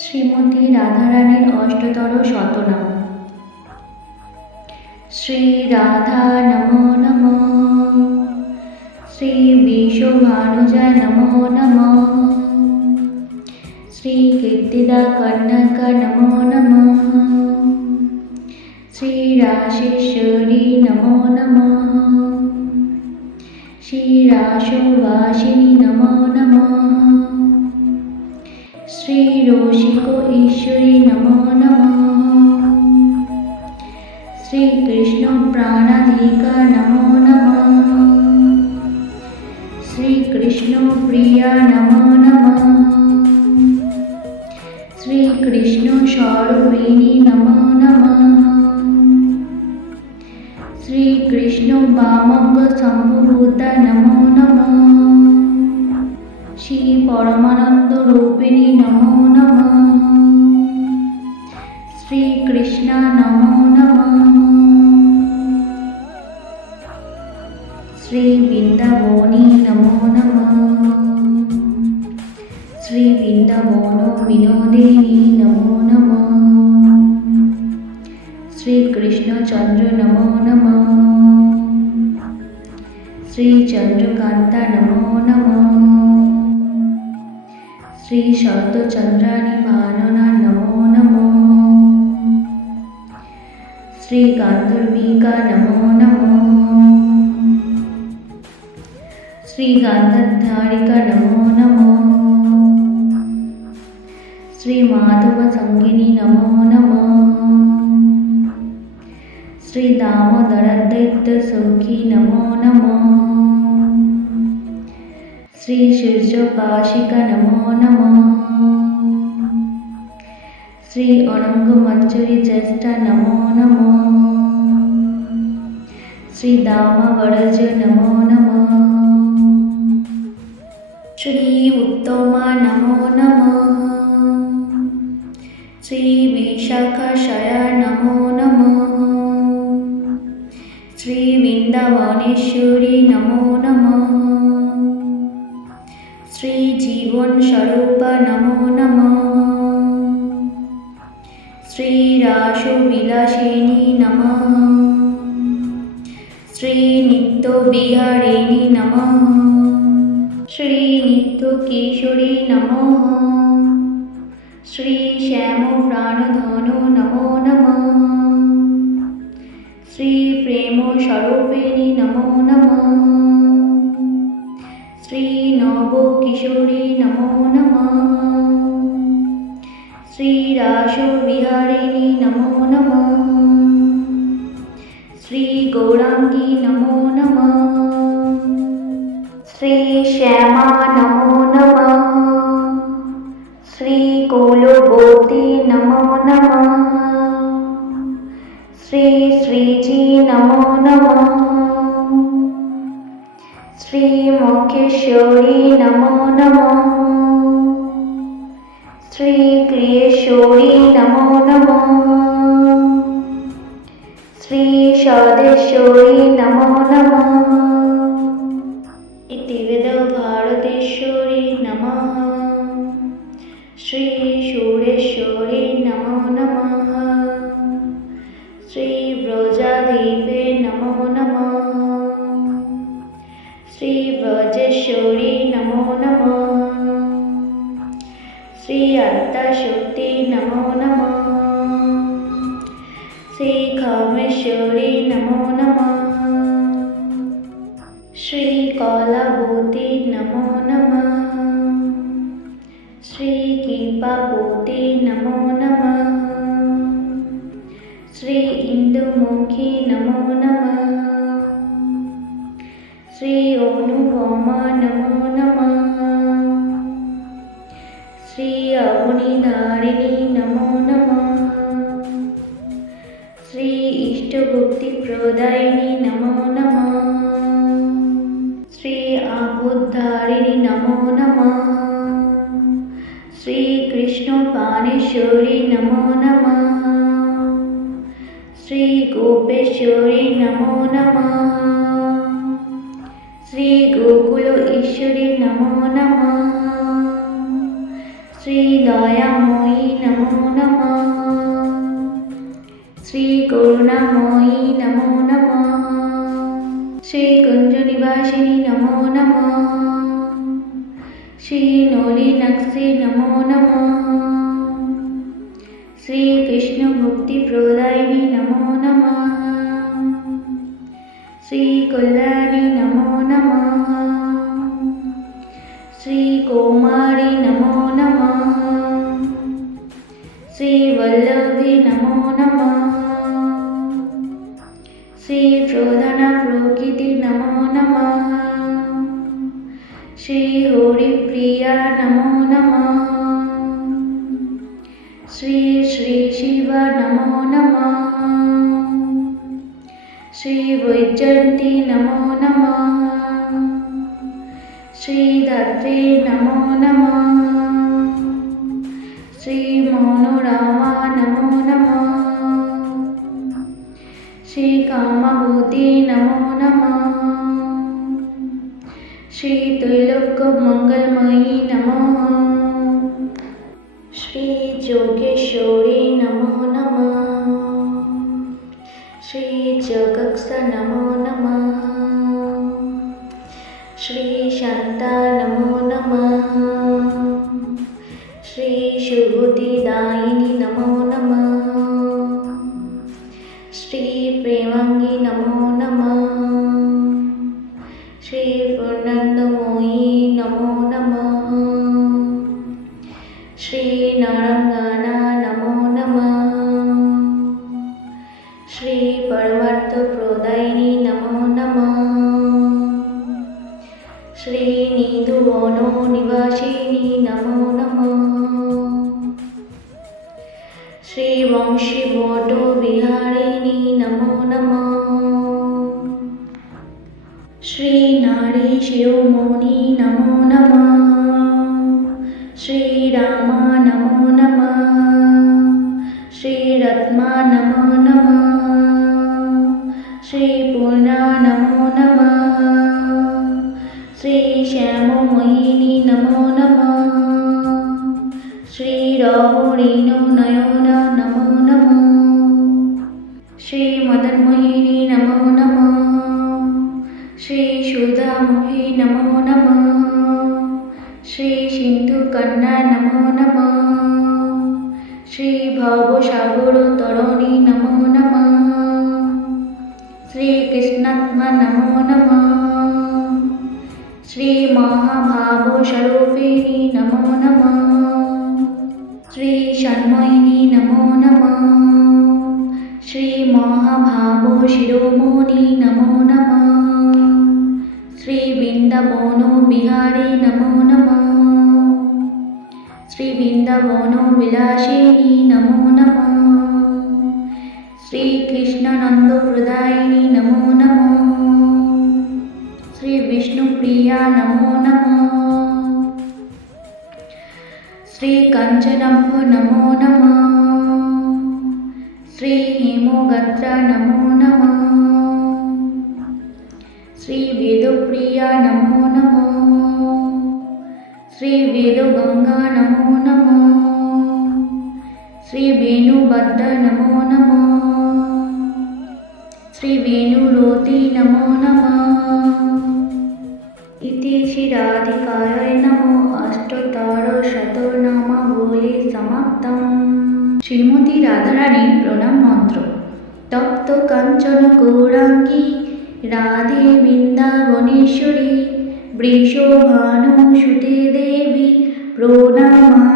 শ্রীমতী রাধারানীর অষ্টতর শতনাম। শ্রী রাধা নমো নমঃ, শ্রী বিশ্বভানুজা নমো নমঃ, শ্রী কীর্তিদা কর্ণক নমো নমঃ, শ্রী রাশেশ্বরী নমো নমঃ, শ্রী রাসবাসিনী নমো নমঃ, শ্রী রসিক ঈশ্বরী নমো নমঃ, শ্রী কৃষ্ণ প্রাণাধিকা নমো নমঃ, শ্রী কৃষ্ণ প্রিয়া নমো নমঃ, শ্রী কৃষ্ণ স্বরূপিণী নমো নমঃ, শ্রী কৃষ্ণ বামঙ্গ সম্ভূতা নমো নমঃ, শ্রী পরমানন্দ রূপিণী নমো নমঃ, শ্রী কৃষ্ণ নমো নমঃ, শ্রী বৃন্দাবনী নমো নমঃ, শ্রী বৃন্দাবন বিনোদিনী নমো নমঃ, শ্রী কৃষ্ণচন্দ্র নমো নমঃ, শ্রী চন্দ্রকান্তা নমো নমঃ, শ্রী শরৎচন্দ্রাণী ভাননা নমো নমঃ, শ্রী গান্ধর্বিকা নমো নমঃ, শ্রী গান্ধাধারিকা নমো নমঃ, শ্রী মাধব সঙ্গিনী নমো নমঃ, শ্রী দামোদর দৈত্য সখী নমো নমঃ, শ্রী সূর্যপাশিকা নমো নমঃ, শ্রী অনঙ্গমঞ্জরি জ্যেষ্ঠা নমো নমঃ, শ্রী দামবরজ নমো নমঃ, শ্রী উত্তমা নমো নমঃ, শ্রী বিশাখাশয়া নমো নমঃ, শ্রী বৃন্দাবনেশ্বরী নমো নমঃ, শ্রী জীবন স্বরূপা নমো নমঃ, শ্রী রাসবিলাসিনী নমঃ, শ্রী নিত্যবিহারিণী নমঃ, শ্রী নিত্যকিশোরী নমঃ, শ্রী শ্যামপ্রাণধনো নমো নমঃ, শ্রী প্রেমস্বরূপিণী নমো নমঃ, শ্রী নবকিশোরী নমো নমঃ, শ্রী রাসবিহারিণী নমো নমঃ, শ্রী গৌরাঙ্গী নমো নমঃ, শ্রী শ্যামা নমো নমঃ, শ্রী কুলবতী নমো নমঃ, শ্রী শ্রীজি নমো নমঃ, শ্রী মুখেশ্বরী নমো নমঃ, শ্রী ক্রিয়েশ্বরী নমো নমঃ, শ্রী সদেশ্বরী নমো নমঃ, ইতি বেদ ভারতেশ্বরী নমঃ, শ্রী সুরেশ্বরী নমো নমঃ, শ্রী ব্রজাধীপে নমো নমঃ, শ্রী ব্রজেশ্বরী নমো নমঃ, শ্রী আদ্যাশক্তি নমো নমঃ, শ্রী কামেশ্বরী নমো নমঃ, শ্রী কলাবতী নমো নমঃ, শ্রী কৃপাবতী নমো নমঃ, শ্রী ইন্দুমুখী নমো নমঃ, শ্রী অনুপমা নমো নমঃ, শ্রী অবনীধারিণী নমো নমঃ, শ্রী ইষ্টভক্তিপ্রদায়িনী নমো নমঃ, শ্রী আবুদ্ধারিণী নমো নমঃ, শ্রী কৃষ্ণপাণেশ্বরী নমো নমঃ, শ্রী গোপেশ্বরী নমো নমঃ, শ্রী গোকুল ঈশ্বরী নমো নমঃ, শ্রী দয়াময়ী श्रीवल्लभे नमो नमः। श्रीप्रधानप्रकृति नमो नमः। श्रीहरिप्रिया नमो नमः। श्री शिव नमो नमः। श्रीवैजयन्ती नमो नमः। श्रीधात्रे नमो नमः। श्रीमनोरमा नमो नमः। श्रीकामभूते नमो नमः। श्रीत्रैलोक्यमङ्गलमयी नमः। श्रीयोगेश्वरी नमो नमः। श्रीजगत्स नमो नमः। श्रीशान्ता नमो नमः। श्रीशुभुतिदायिनी नमो नमः। श्रीप्रेमाङ्गी नमो नमः। श्रीपूर्णानन्दमयी नमो नमः। श्रीनरङ्गना नमो नमः। श्रीपरमार्थप्रदायिनी नमो नमः। श्रीनिधुवनो निवासिनी नमो नमः। श्रीवंशीवटो विहारिणी नमो नमः। श्रीनारीशिरोमणि नमो नमः। श्रीराम नमो नमः। श्रीरत्मा नमो नमः। श्रीपूर्णा नमो नमः। श्रीश्याममोहिनी नमो नमः। श्रीराहुरीनो नयन नमो नमः। श्रीमदनमोहिनी नमो नमः। श्रीसुधामुखी नमो नमः। श्रीसिन्धुकन्या नमो नमः। श्रीभवसागरतरणि नमो नमः। श्रीकृष्णात्मा नमो नमः। श्रीमहाभावस्वरूपिणी नमो नमः। श्रीषण्मयिनी नमो नमः। श्रीमहाभावशिरोमणि नमो नमः। श्रीवृन्दावनो विहारी नमो नमः। श्रीवृन्दावनो विलासिनी नमो नमः। श्रीकृष्णानन्दप्रदायिनी नमो नमः। श्रीविष्णुप्रिया नमो नमः। श्रीकाञ्चनाम्ब नमो नमः। श्रीहेमगात्रा नमो नमः। श्रीवेदप्रिया नमो नमः। श्रीवेदगङ्गा नमो नमः। श्रीवेणुभद्र नमो नमः। श्रीवेणुरोति नमो नमः। इति श्रीराधिकायै नमो अष्टोत्तरशतनामावली समाप्तम्। श्रीमती राधारानी प्रणाम मंत्र। तप्त कांचन गौरांगी राधे वृंदावनेश्वरी वृषभानुसुते देवी प्रणमा।